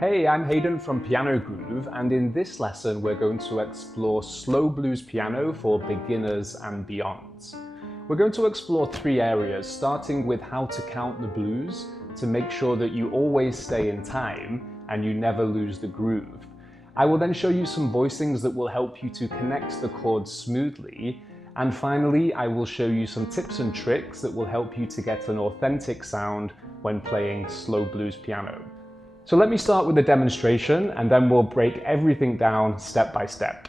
Hey, I'm Hayden from Piano Groove, and in this lesson we're going to explore slow blues piano for beginners and beyond. We're going to explore three areas, starting with how to count the blues to make sure that you always stay in time and you never lose the groove. I will then show you some voicings that will help you to connect the chords smoothly, and finally I will show you some tips and tricks that will help you to get an authentic sound when playing slow blues piano. So let me start with a demonstration and then we'll break everything down step by step.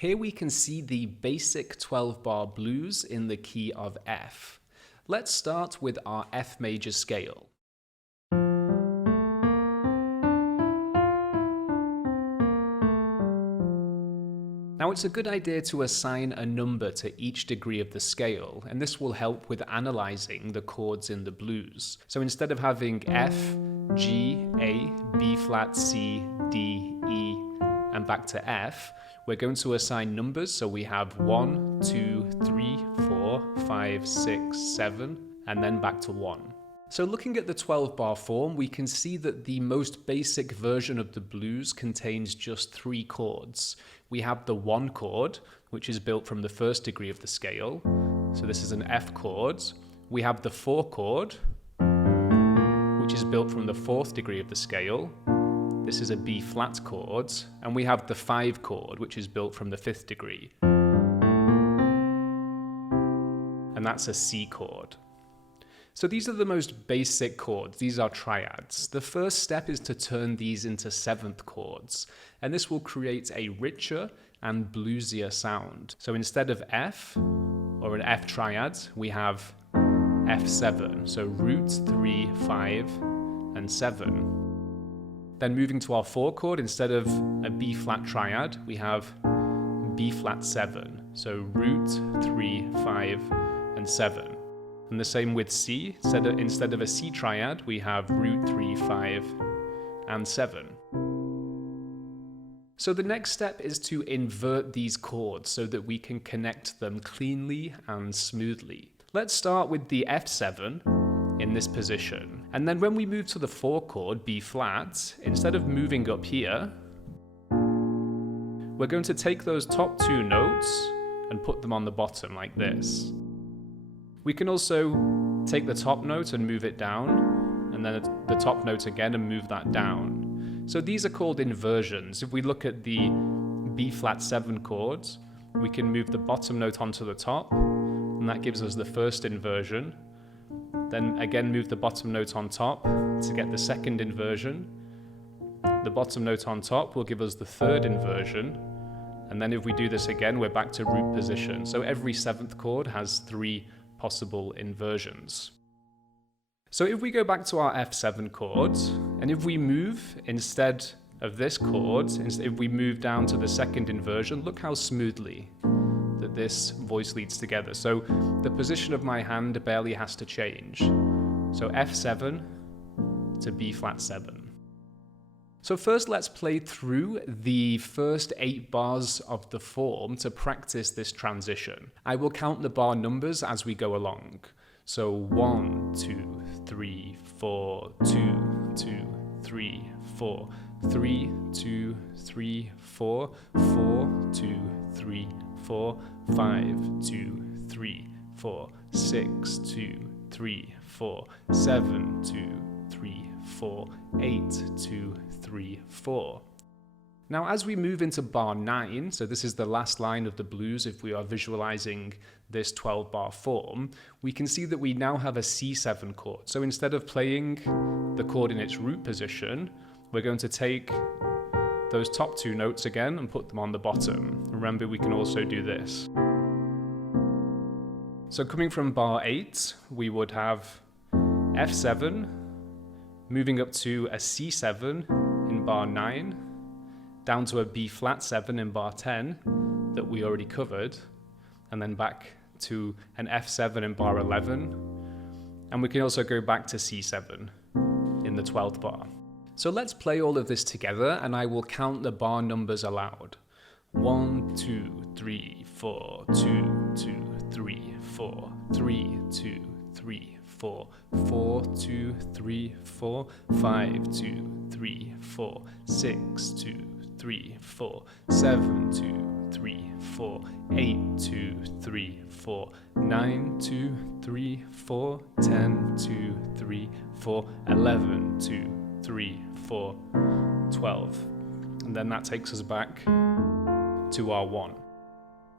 Here we can see the basic 12-bar blues in the key of F. Let's start with our F major scale. Now it's a good idea to assign a number to each degree of the scale, and this will help with analyzing the chords in the blues. So instead of having F, G, A, B flat, C, D, E, and back to F, we're going to assign numbers. So we have 1, 2, 3, 4, 5, 6, 7, and then back to 1. So looking at the 12-bar form, we can see that the most basic version of the blues contains just 3 chords. We have the 1 chord, which is built from the first degree of the scale. So this is an F chord. We have the 4 chord, which is built from the 4th degree of the scale. This is a B flat chord, and we have the 5 chord, which is built from the 5th degree. And that's a C chord. So these are the most basic chords. These are triads. The first step is to turn these into 7th chords, and this will create a richer and bluesier sound. So instead of F, or an F triad, we have F7, so root, 3, 5, and 7. Then moving to our 4 chord, instead of a B flat triad, we have B flat 7, so root, 3, 5, and 7. And the same with C. Instead of a C triad, we have root, 3, 5, and 7. So the next step is to invert these chords so that we can connect them cleanly and smoothly. Let's start with the F7 in this position. And then when we move to the 4 chord, B flat, instead of moving up here, we're going to take those top 2 notes and put them on the bottom like this. We can also take the top note and move it down, and then the top note again and move that down. So these are called inversions. If we look at the B flat 7 chords, we can move the bottom note onto the top, and that gives us the first inversion. Then again move the bottom note on top to get the second inversion. The bottom note on top will give us the third inversion. And then if we do this again, we're back to root position. So every 7th chord has 3 possible inversions. So if we go back to our F7 chord, and if we move instead of this chord, if we move down to the second inversion, look how smoothly that this voice leads together. So the position of my hand barely has to change. So F7 to B flat 7. So first let's play through the first 8 bars of the form to practice this transition. I will count the bar numbers as we go along. So 1, 2, 3, 4, 2, 2, 3, 4, 3, 2, 3, 4, 4, 2, 3, 4, 5, 2, 3, 4, 6, 2, 3, 4, 7, 2, 3, 4, 8, 2, 3, 4. Now as we move into bar 9, so this is the last line of the blues if we are visualizing this 12 bar form, we can see that we now have a C7 chord. So instead of playing the chord in its root position, we're going to take those top two notes again and put them on the bottom. Remember, we can also do this. So coming from bar 8, we would have F7, moving up to a C7 in bar 9, down to a B flat 7 in bar 10 that we already covered, and then back to an F7 in bar 11, and we can also go back to C7 in the 12th bar. So let's play all of this together and I will count the bar numbers aloud. 1, 2, 3, 4, 2, 2, 3, 4, 3, 2, 3, 4, 4, 2, 3, 4, 5, 2, 3, 4, 6, 2, 3, 4, 7, 2, 3, 4, 8, 2, 3, 4, 9, 2, 3, 4, 10, 2, 3, 4, 11, 2, 3, 4, 12. And then that takes us back to our 1.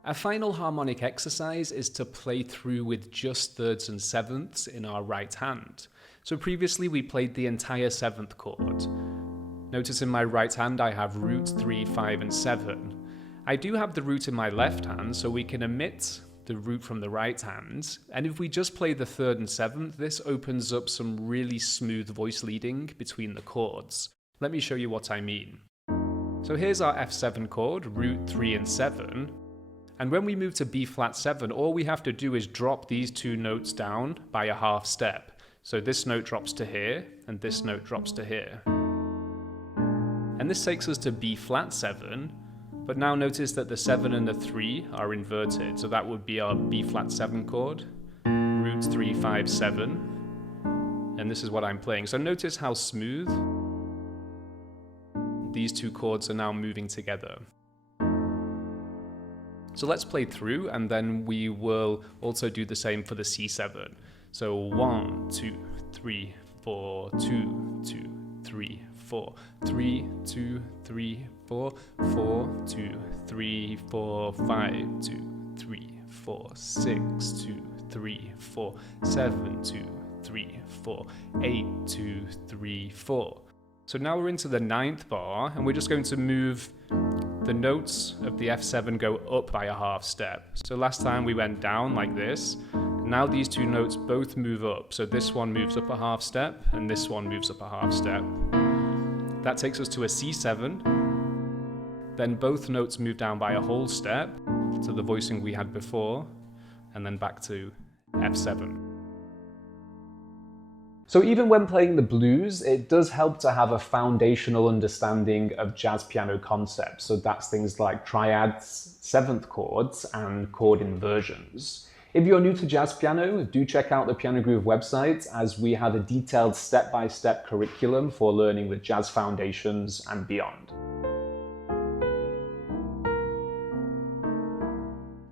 Our final harmonic exercise is to play through with just thirds and sevenths in our right hand. So previously we played the entire 7th chord. Notice in my right hand I have root, 3, 5 and 7. I do have the root in my left hand, so we can omit the root from the right hand, and if we just play the 3rd and 7th, this opens up some really smooth voice leading between the chords. Let me show you what I mean. So here's our F7 chord, root, 3 and 7, and when we move to B flat 7, all we have to do is drop these two notes down by a half step. So this note drops to here, and this note drops to here. And this takes us to B flat 7, but now notice that the 7 and the 3 are inverted, so that would be our B flat 7 chord, root, 3, 5, 7, and this is what I'm playing. So notice how smooth these two chords are now moving together. So let's play through, and then we will also do the same for the C7. So 1, 2, 3, 4, 2, 2, 3, 4, 3, 2, 3, 4, 4, 2, 3, 4, 5, 2, 3, 4, 6, 2, 3, 4, 7, 2, 3, 4, 8, 2, 3, 4. So now we're into the 9th bar, and we're just going to move the notes of the F7 go up by a half step. So last time we went down like this. Now these two notes both move up. So this one moves up a half step, and this one moves up a half step. That takes us to a C7. Then both notes move down by a whole step to the voicing we had before, and then back to F7. So even when playing the blues, it does help to have a foundational understanding of jazz piano concepts. So that's things like triads, 7th chords, and chord inversions. If you're new to jazz piano, do check out the Piano Groove website, as we have a detailed step-by-step curriculum for learning the jazz foundations and beyond.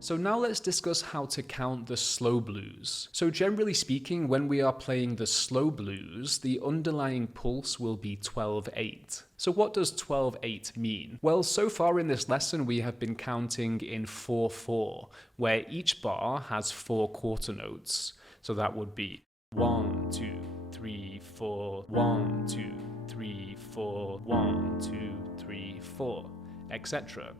So now let's discuss how to count the slow blues. So generally speaking, when we are playing the slow blues, the underlying pulse will be 12/8. So what does 12/8 mean? Well, so far in this lesson, we have been counting in 4/4, where each bar has 4 quarter notes. So that would be 1, 2, 3, 4, 1, 2, 3, 4, 1, 2, 3, 4, etc.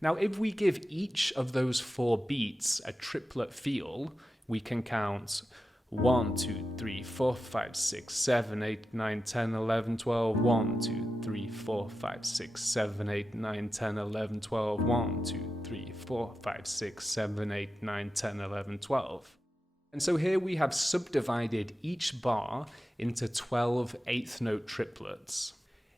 Now, if we give each of those 4 beats a triplet feel, we can count 1, 2, 3, 4, 5, 6, 7, 8, 9, 10, 11, 12, 1, 2, 3, 4, 5, 6, 7, 8, 9, 10, 11, 12, 1, 2, 3, 4, 5, 6, 7, 8, 9, 10, 11, 12. And so here we have subdivided each bar into 12 eighth note triplets.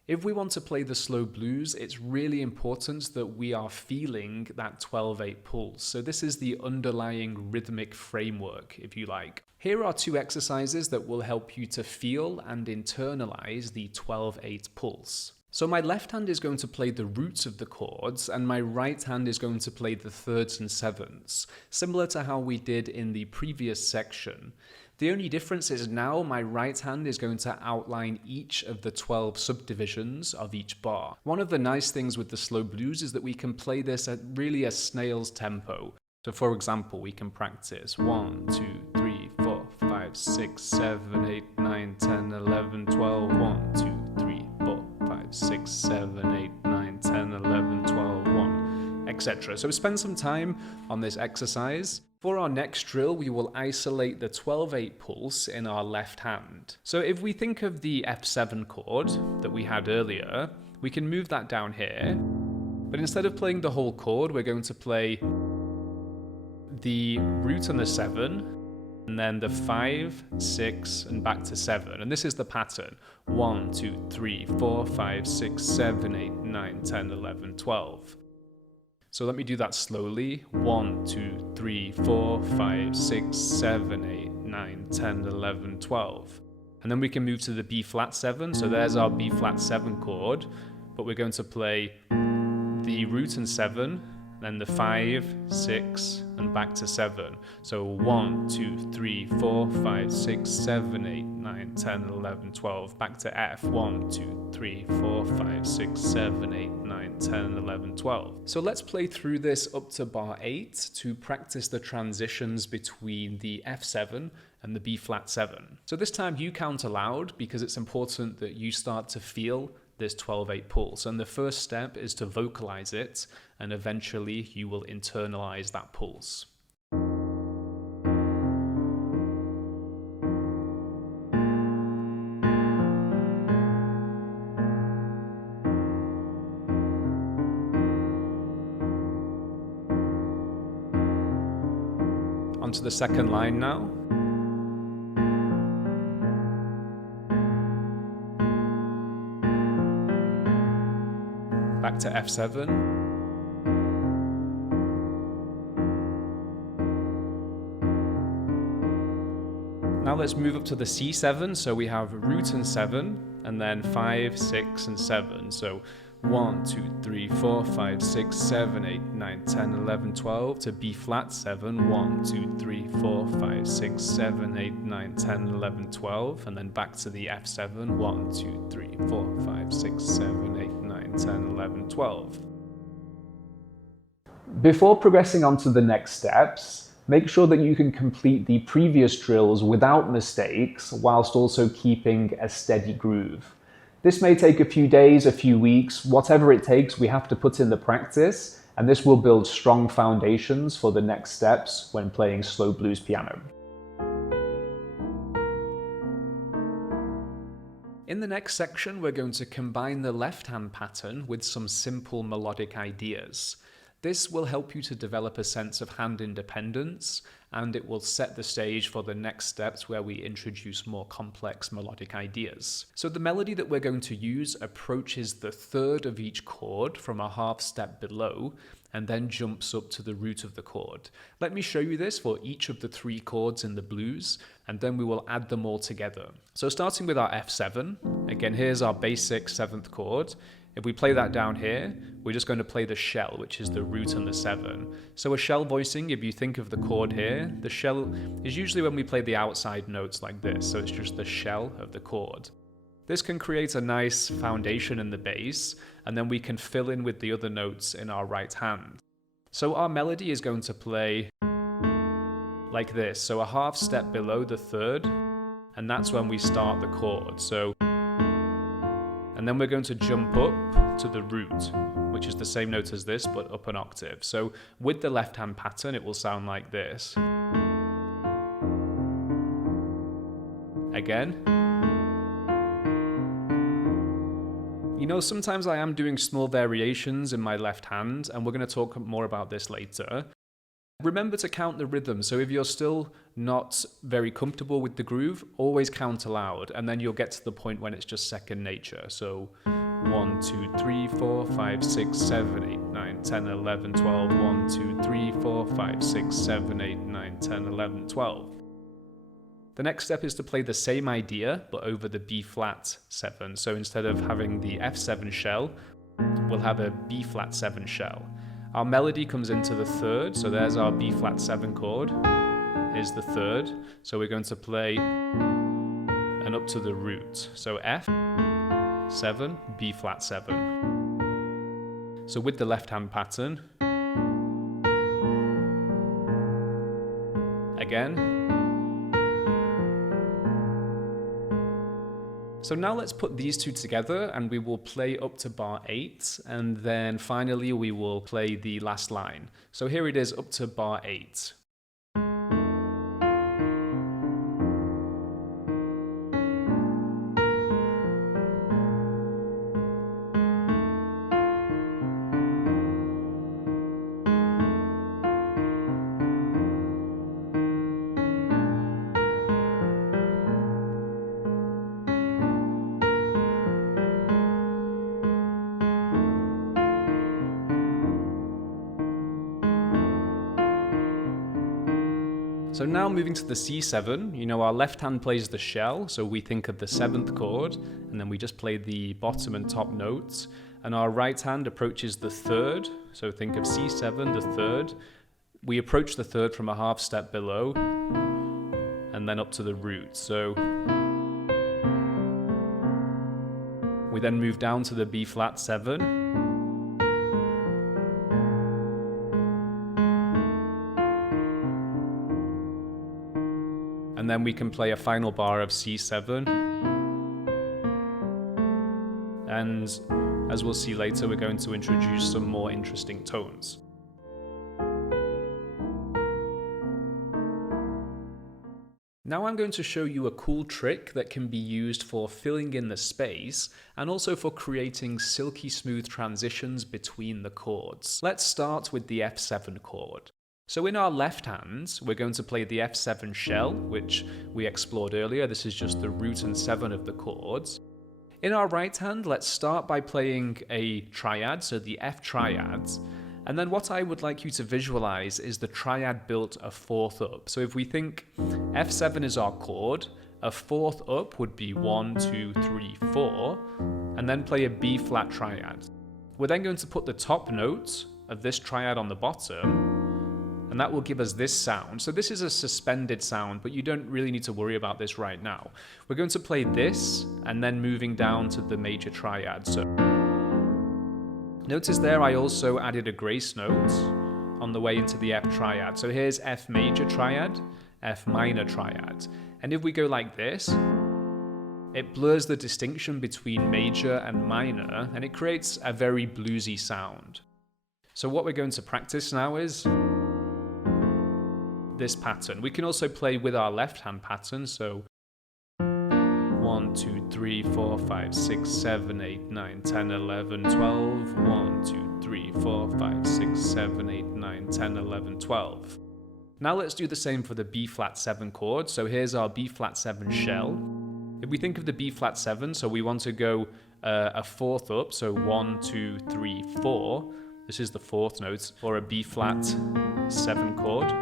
If we want to play the slow blues, it's really important that we are feeling that 12/8 pulse. So this is the underlying rhythmic framework, if you like. Here are 2 exercises that will help you to feel and internalize the 12/8 pulse. So my left hand is going to play the roots of the chords, and my right hand is going to play the thirds and sevenths, similar to how we did in the previous section. The only difference is now my right hand is going to outline each of the 12 subdivisions of each bar. One of the nice things with the slow blues is that we can play this at really a snail's tempo. So for example, we can practice 1, 2, 3, 4, 5, 6, 7, 8, 9, 10, 11, 12, 1, 2, 3, 4, 5, 6, 7, 8, 9, 10, 11, 12, 1, etc. So spend some time on this exercise. For our next drill, we will isolate the 12/8 pulse in our left hand. So if we think of the F7 chord that we had earlier, we can move that down here. But instead of playing the whole chord, we're going to play the root and the 7, and then the 5, 6, and back to 7. And this is the pattern. 1, 2, 3, 4, 5, 6, 7, 8, 9, 10, 11, 12. So let me do that slowly. 1, 2, 3, 4, 5, 6, 7, 8, 9, 10, 11, 12. And then we can move to the B flat 7. So there's our B flat 7 chord. But we're going to play the root and 7, then the 5, 6, and back to 7. So 1, 2, 3, 4, 5, 6, 7, 8, 9, 10, 11, 12. Back to F. 1, 2, 3, 4, 5, 6, 7, 8, 9, 10, 11, 12. So let's play through this up to bar 8 to practice the transitions between the F7 and the B flat 7. So this time you count aloud because it's important that you start to feel this 12/8 pulse. And the first step is to vocalize it, and eventually you will internalize that pulse. Onto the second line now. Back to F7. Now let's move up to the C7. So we have root and 7, and then 5, 6, and 7. So 1, 2, 3, 4, 5, 6, 7, 8, 9, 10, 11, 12 to B flat 7. 1, 2, 3, 4, 5, 6, 7, 8, 9, 10, 11, 12. And then back to the F7. 1, 2, 3, 4, 5, 6, 7, 8, 9, 10, 11, 12. Before progressing on to the next steps, make sure that you can complete the previous drills without mistakes whilst also keeping a steady groove. This may take a few days, a few weeks, whatever it takes, we have to put in the practice, and this will build strong foundations for the next steps when playing slow blues piano. In the next section, we're going to combine the left-hand pattern with some simple melodic ideas. This will help you to develop a sense of hand independence, and it will set the stage for the next steps where we introduce more complex melodic ideas. So the melody that we're going to use approaches the third of each chord from a half step below, and then jumps up to the root of the chord. Let me show you this for each of the 3 chords in the blues, and then we will add them all together. So starting with our F7, again, here's our basic 7th chord. If we play that down here, we're just going to play the shell, which is the root and the 7. So a shell voicing, if you think of the chord here, the shell is usually when we play the outside notes like this, so it's just the shell of the chord. This can create a nice foundation in the bass, and then we can fill in with the other notes in our right hand. So our melody is going to play like this, so a half step below the third, and that's when we start the chord. And then we're going to jump up to the root, which is the same note as this, but up an octave. So with the left-hand pattern, it will sound like this. Again. You know, sometimes I am doing small variations in my left hand, and we're going to talk more about this later. Remember to count the rhythm, so if you're still not very comfortable with the groove, always count aloud, and then you'll get to the point when it's just second nature. So 1, 2, 3, 4, 5, 6, 7, 8, 9, 10, 11, 12, 1, 2, 3, 4, 5, 6, 7, 8, 9, 10, 11, 12. The next step is to play the same idea, but over the B flat 7. So instead of having the F7 shell, we'll have a B flat 7 shell. Our melody comes into the third, so there's our B flat 7 chord, is the third. So we're going to play and up to the root. So F, 7, B flat 7. So with the left hand pattern, again. So now let's put these two together and we will play up to bar 8 and then finally we will play the last line. So here it is up to bar 8. So now moving to the C7, our left hand plays the shell, so we think of the 7th chord, and then we just play the bottom and top notes, and our right hand approaches the 3rd, so think of C7, the 3rd. We approach the 3rd from a half step below, and then up to the root. So we then move down to the B flat 7, and then we can play a final bar of C7. And as we'll see later, we're going to introduce some more interesting tones. Now I'm going to show you a cool trick that can be used for filling in the space and also for creating silky smooth transitions between the chords. Let's start with the F7 chord. So in our left hand, we're going to play the F7 shell, which we explored earlier. This is just the root and 7 of the chords. In our right hand, let's start by playing a triad, so the F triad. And then what I would like you to visualize is the triad built a 4th up. So if we think F7 is our chord, a 4th up would be 1, 2, 3, 4, and then play a B flat triad. We're then going to put the top note of this triad on the bottom, and that will give us this sound. So this is a suspended sound, but you don't really need to worry about this right now. We're going to play this and then moving down to the major triad. So notice there I also added a grace note on the way into the F triad. So here's F major triad, F minor triad. And if we go like this, it blurs the distinction between major and minor, and it creates a very bluesy sound. So what we're going to practice now is this pattern. We can also play with our left hand pattern, so 1, 2, 3, 4, 5, 6, 7, 8, 9, 10, 11, 12, 1, 2, 3, 4, 5, 6, 7, 8, 9, 10, 11, 12. Now let's do the same for the B flat 7 chord. So here's our B flat 7 shell. If we think of the B flat 7, so we want to go a 4th up, so 1, 2, 3, 4. This is the 4th note for a B flat 7 chord.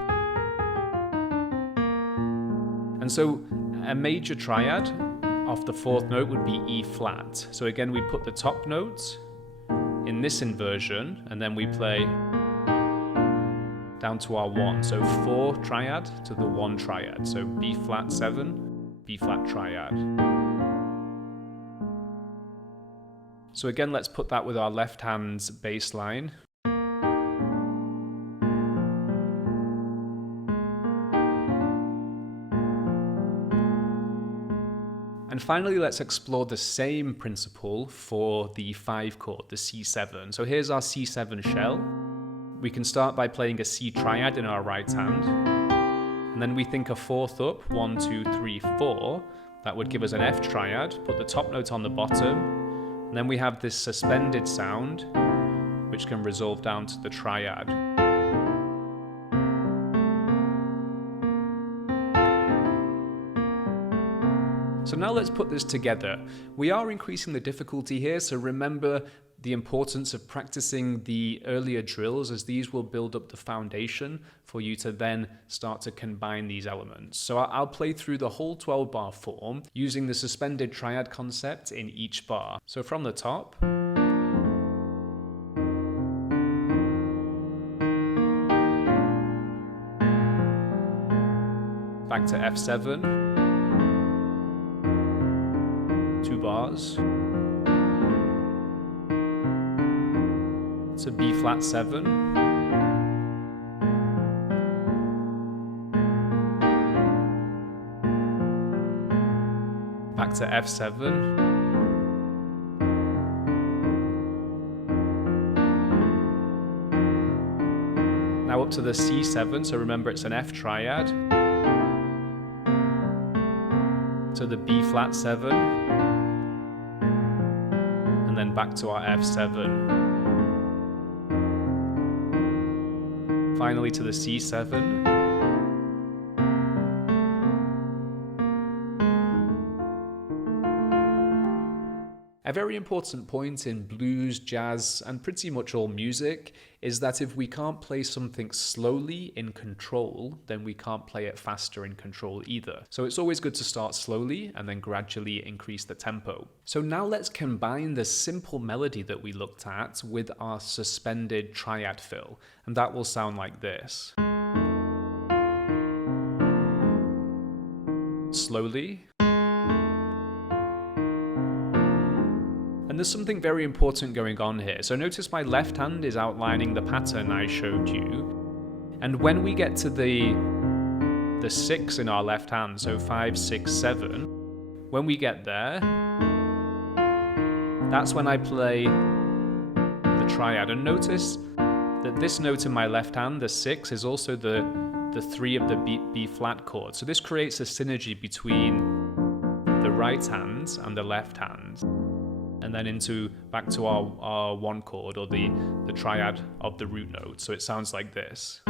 And so a major triad off the 4th note would be E flat. So again, we put the top note in this inversion, and then we play down to our 1. So 4 triad to the 1 triad. So B flat 7, B flat triad. So again, let's put that with our left hand's bass line. And finally, let's explore the same principle for the 5 chord, the C7. So here's our C7 shell. We can start by playing a C triad in our right hand. And then we think a 4th up, 1, 2, 3, 4. That would give us an F triad, put the top note on the bottom. And then we have this suspended sound, which can resolve down to the triad. So now let's put this together. We are increasing the difficulty here, so remember the importance of practicing the earlier drills, as these will build up the foundation for you to then start to combine these elements. So I'll play through the whole 12-bar form using the suspended triad concept in each bar. So from the top, back to F7, 2 bars, to B flat 7, back to F7, now up to the C7, so remember it's an F triad, to the B flat 7, and then back to our F7. Finally to the C7. A very important point in blues, jazz, and pretty much all music is that if we can't play something slowly in control, then we can't play it faster in control either. So it's always good to start slowly and then gradually increase the tempo. So now let's combine the simple melody that we looked at with our suspended triad fill, and that will sound like this. Slowly. And there's something very important going on here. So notice my left hand is outlining the pattern I showed you. And when we get to the 6 in our left hand, so 5, 6, 7, when we get there, that's when I play the triad. And notice that this note in my left hand, the 6, is also the 3 of the B flat chord. So this creates a synergy between the right hand and the left hand. And then back to our 1 chord, or the triad of the root note. So it sounds like this.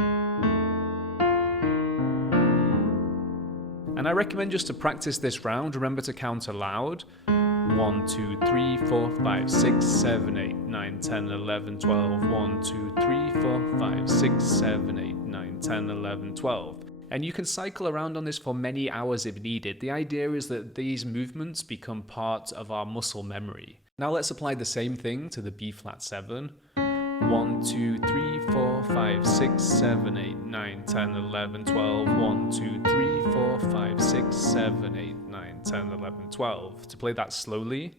And I recommend just to practice this round, remember to count aloud. 1, 2, 3, 4, 5, 6, 7, 8, 9, 10, 11, 12. 1, 2, 3, 4, 5, 6, 7, 8, 9, 10, 11, 12. And you can cycle around on this for many hours if needed. The idea is that these movements become part of our muscle memory. Now let's apply the same thing to the B flat 7. 1, 2, 3, 4, 5, 6, 7, 8, 9, 10, 11, 12. 1, 2, 3, 4, 5, 6, 7, 8, 9, 10, 11, 12. To play that slowly.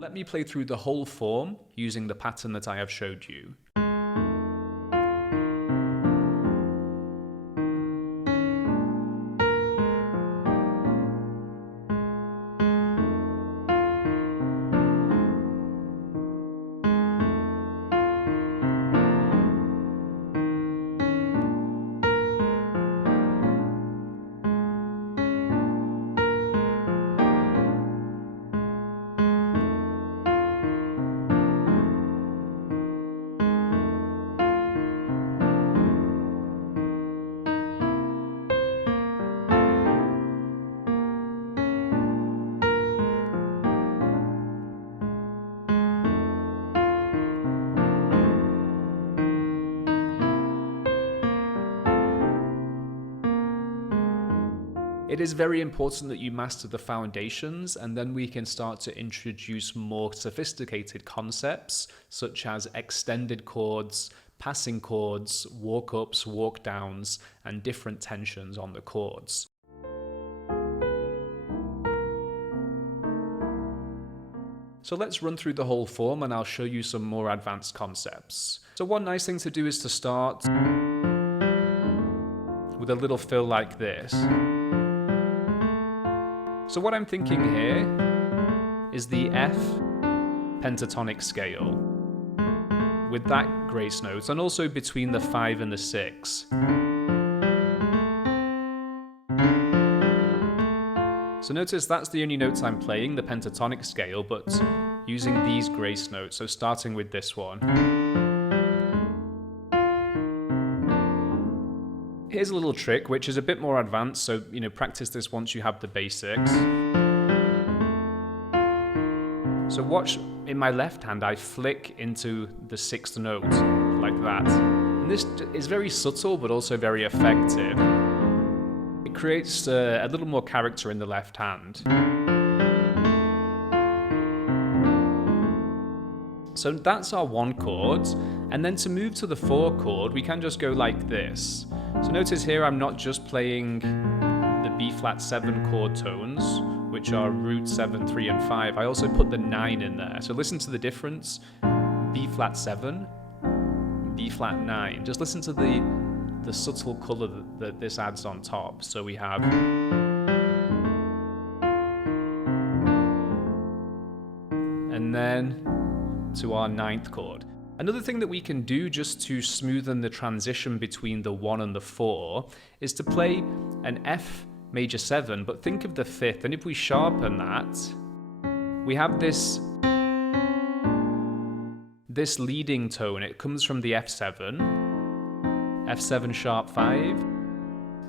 Let me play through the whole form using the pattern that I have showed you. It is very important that you master the foundations, and then we can start to introduce more sophisticated concepts such as extended chords, passing chords, walk-ups, walk-downs, and different tensions on the chords. So let's run through the whole form and I'll show you some more advanced concepts. So one nice thing to do is to start with a little fill like this. So what I'm thinking here is the F pentatonic scale with that grace note, and also between the 5 and the 6. So notice that's the only notes I'm playing, the pentatonic scale, but using these grace notes, so starting with this one. Here's a little trick, which is a bit more advanced, so practice this once you have the basics. So watch, in my left hand, I flick into the 6th note, like that. And this is very subtle, but also very effective. It creates a little more character in the left hand. So that's our 1 chord, and then to move to the 4 chord, we can just go like this. So notice here I'm not just playing the B flat 7 chord tones, which are root 7, 3, and 5. I also put the 9 in there. So listen to the difference. B flat 7, B flat 9. Just listen to the subtle color that this adds on top. So we have... and then to our 9th chord. Another thing that we can do just to smoothen the transition between the 1 and the 4 is to play an F major 7, but think of the 5th, and if we sharpen that, we have this leading tone. It comes from the F7, F7 sharp 5.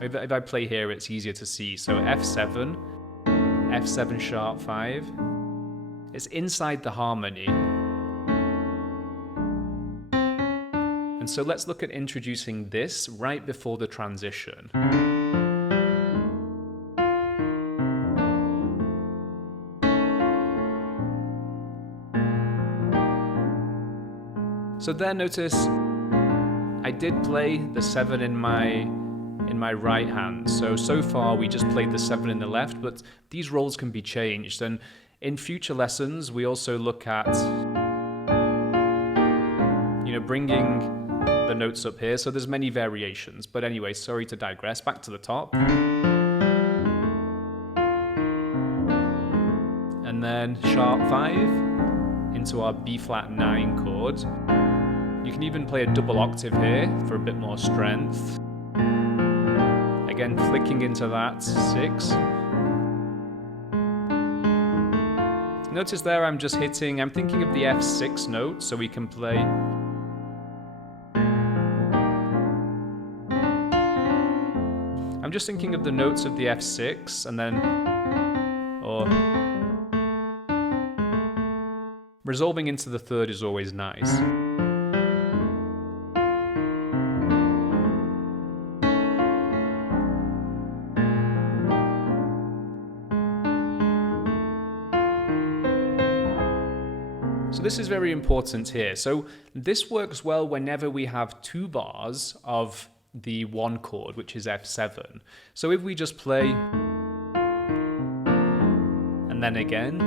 If I play here, it's easier to see. So F7, F7 sharp 5. It's inside the harmony. And so let's look at introducing this right before the transition. So there, notice I did play the 7 in my right hand. So far we just played the 7 in the left, but these roles can be changed. And in future lessons, we also look at, bringing the notes up here. So there's many variations. But anyway, sorry to digress. Back to the top. And then sharp 5 into our B flat 9 chord. You can even play a double octave here for a bit more strength. Again, flicking into that 6. Notice there I'm just hitting, I'm thinking of the F6 note, so we can play. I'm just thinking of the notes of the F6 and then, or resolving into the 3rd is always nice. So this is very important here. So this works well whenever we have 2 bars of the 1 chord, which is F7. So if we just play and then again,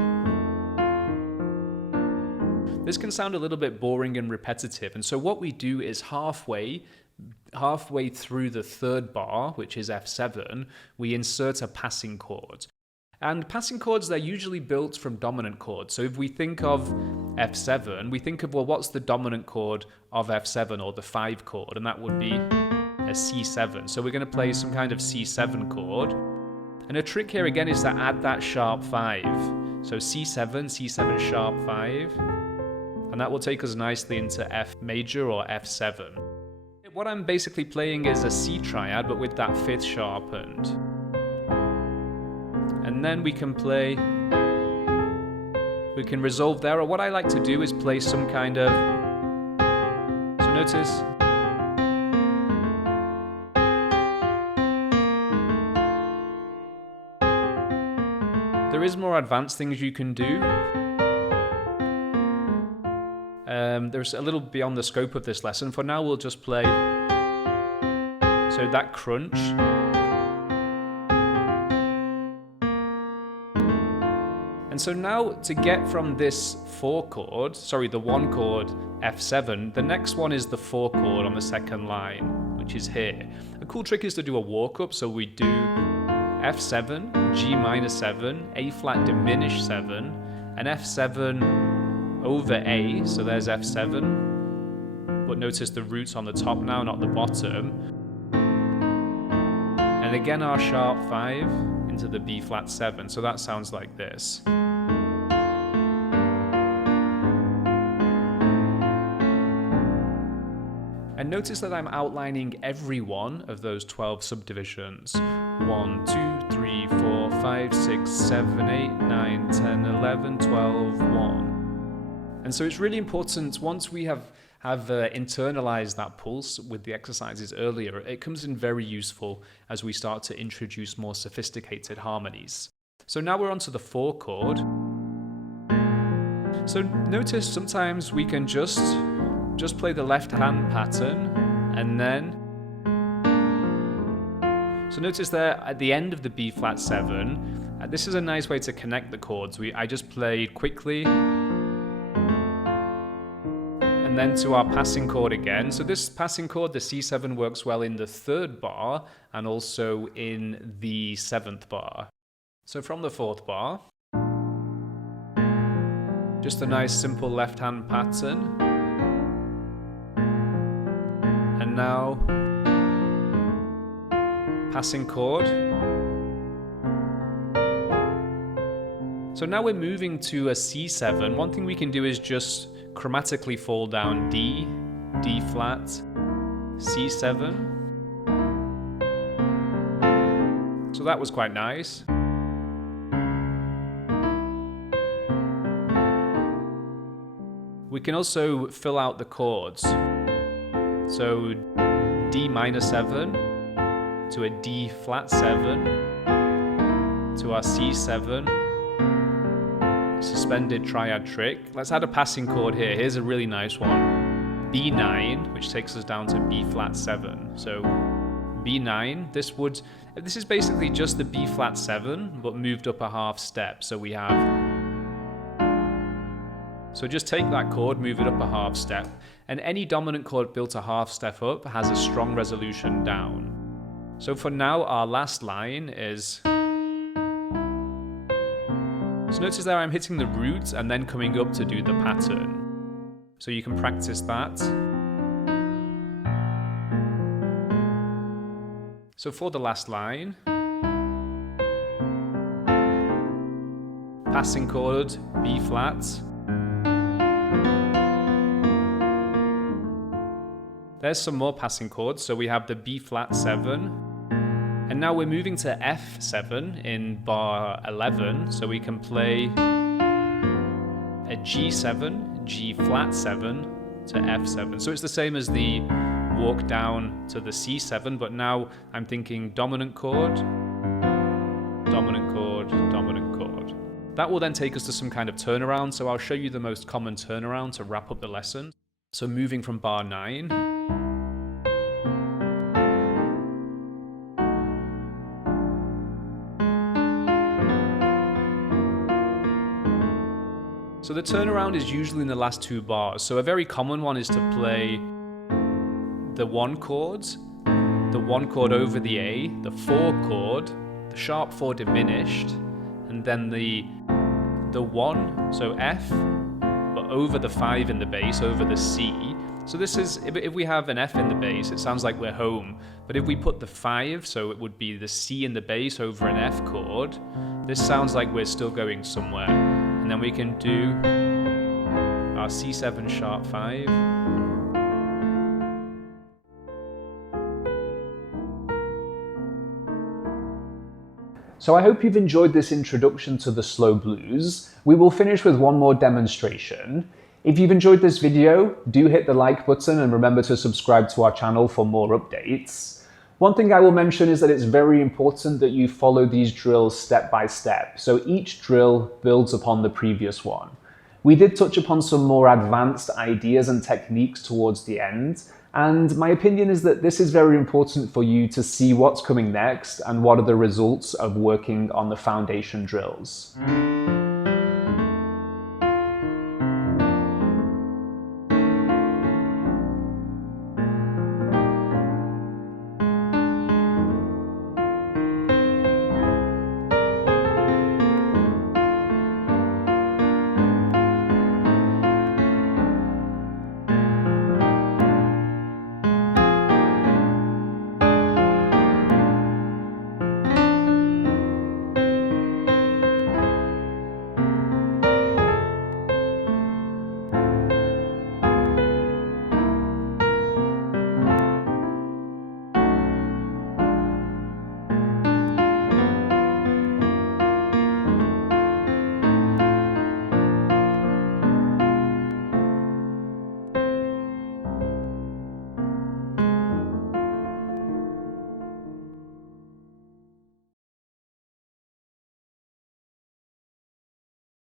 this can sound a little bit boring and repetitive. And so what we do is halfway through the 3rd bar, which is F7, we insert a passing chord. And passing chords, they're usually built from dominant chords. So if we think of F7, we think of, well, what's the dominant chord of F7, or the 5 chord? And that would be a C7. So we're going to play some kind of C7 chord. And a trick here again is to add that sharp 5. So C7, C7 sharp 5. And that will take us nicely into F major or F7. What I'm basically playing is a C triad, but with that 5th sharpened. And then we can play, we can resolve there, or what I like to do is play some kind of, so notice, there is more advanced things you can do. There's a little beyond the scope of this lesson. For now, we'll just play, so that crunch. And so now to get from this 4 chord, the 1 chord F7, the next one is the 4 chord on the 2nd line, which is here. A cool trick is to do a walk up, so we do F7, G minor 7, A flat diminished 7, and F7 over A, so there's F7, but notice the root's on the top now, not the bottom. And again our sharp 5 into the B flat 7, so that sounds like this. And And notice that I'm outlining every one of those 12 subdivisions. 1, 2, 3, 4, 5, 6, 7, 8, 9, 10, 11, 12, 1. And so it's really important, once we have internalized that pulse with the exercises earlier, it comes in very useful as we start to introduce more sophisticated harmonies. So now we're onto the 4 chord. So notice sometimes we can just play the left hand pattern, and then, so notice there at the end of the B flat 7, this is a nice way to connect the chords. I just played quickly, and then to our passing chord again. So this passing chord, the C7, works well in the 3rd bar and also in the 7th bar. So from the 4th bar, just a nice simple left hand pattern. And now, passing chord. So now we're moving to a C7. One thing we can do is just chromatically fall down D, D flat, C7. So that was quite nice. We can also fill out the chords. So D minor 7 to a D flat 7 to our C7, suspended triad trick. Let's add a passing chord here. Here's a really nice one. B9, which takes us down to B flat 7. So B9, this is basically just the B flat 7, but moved up a half step. So we have, so just take that chord, move it up a half step, and any dominant chord built a half step up has a strong resolution down. So for now, our last line is, so notice there I'm hitting the root and then coming up to do the pattern. So you can practice that. So for the last line, passing chord, B flat. There's some more passing chords. So we have the B flat 7. And now we're moving to F7 in bar 11. So we can play a G7, G flat 7 to F7. So it's the same as the walk down to the C7, but now I'm thinking dominant chord, dominant chord, dominant chord. That will then take us to some kind of turnaround. So I'll show you the most common turnaround to wrap up the lesson. So moving from bar 9. So the turnaround is usually in the last 2 bars. So a very common one is to play the 1 chord, the 1 chord over the A, the 4 chord, the sharp 4 diminished, and then the 1, so F, but over the 5 in the bass, over the C. So this is, if we have an F in the bass, it sounds like we're home. But if we put the 5, so it would be the C in the bass over an F chord, this sounds like we're still going somewhere. And then we can do our C7 sharp 5. So I hope you've enjoyed this introduction to the slow blues. We will finish with one more demonstration. If you've enjoyed this video, do hit the like button and remember to subscribe to our channel for more updates. One thing I will mention is that it's very important that you follow these drills step by step. So each drill builds upon the previous one. We did touch upon some more advanced ideas and techniques towards the end. And my opinion is that this is very important for you to see what's coming next and what are the results of working on the foundation drills.